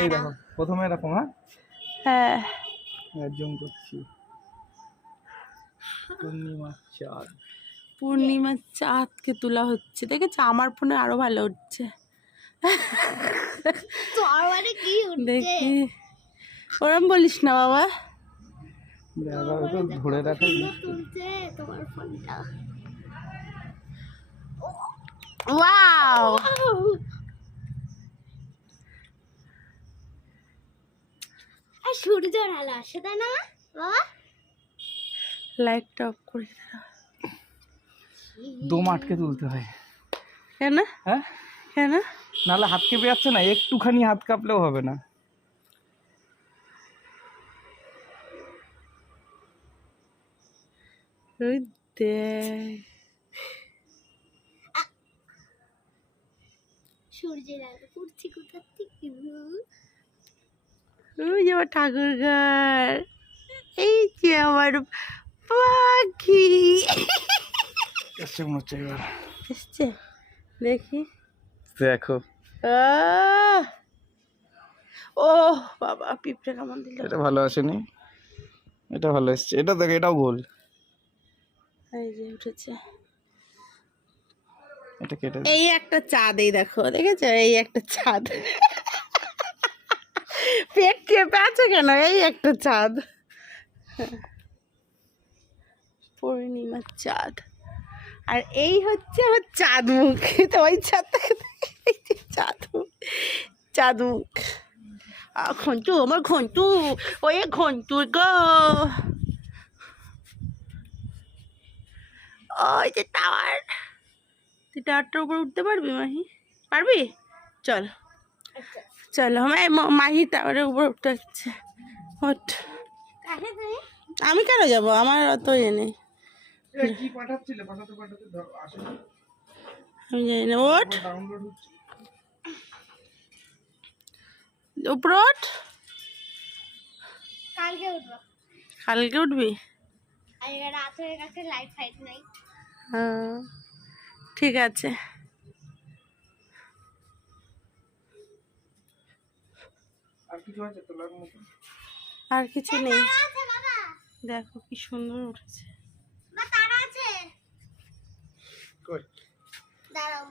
এই দেখো প্রথমে এরকম। হ্যাঁ জুম করছি। পূর্ণিমার চাঁদকে তোলা হচ্ছে, দেখেছো? আমার ফোনে আরো ভালো হচ্ছে। দেখি, ওরম বলিস না বাবা। ধরে রাখে ওয়াও, সূর্যের আলো আসে, তাই না বাবা? লাইটটা অফ করে দম আটকে তুলতে হয়। কেন? হ্যাঁ, কেন? নাহলে হাত কেঁপে যাচ্ছে না, একটুখানি হাত কাঁপলেও হবে না। ওই দেখ, সূর্যের আলো পড়ছে কোথা থেকে? ওই যে আমার ঠাকুর ঘর, এই যে আমার পাখি এসছে মনে হচ্ছে এবার। এসছে, দেখি। দেখো ও বাবা, পিঁপড়ে কেমন দিল। এটা ভালো আসেনি, এটা ভালো এসছে। এটা দেখ, এটাও গোল। এই যে উঠেছে, এটা কেটে এই একটা চাঁদ, এই দেখো, দেখেছো? এই একটা চাঁদ। পেট চেপে আছে কেন? এই একটা চাঁদ, পূর্ণিমার চাঁদ। আর এই হচ্ছে আমার চাঁদ মুখ। তো ওই চাঁদটাকে চাঁদ মুখ, চাঁদ মুখ। ঘন্টু, আমার ঘন্টু, ওই ঘন্টু গো। ওই যে টাওয়ার, তুই টাওয়ারটার উপর উঠতে পারবি মাহি? পারবি? চল চলো, মাহি টাওয়ারের উপর উঠতে হচ্ছে। ওঠ। আমি কেন যাবো? আমার অত ইয়ে নেই, কি পাঠাচ্ছিলে? পাঠাতে আসেনি। আমি জানি না। ওঠ, ডাউনলোড হচ্ছে। উপর ওঠ। কালকে উঠবো। কালকে উঠবি? আজকে রাত হয়ে গেছে, লাইট ফাইট নাই। হ্যাঁ ঠিক আছে। আর কিছু আছে তোলার মতো? আর কিছু নেই। আছে বাবা, দেখো কি সুন্দর উঠেছে। বা তারা আছে। কই? দাঁড়াও।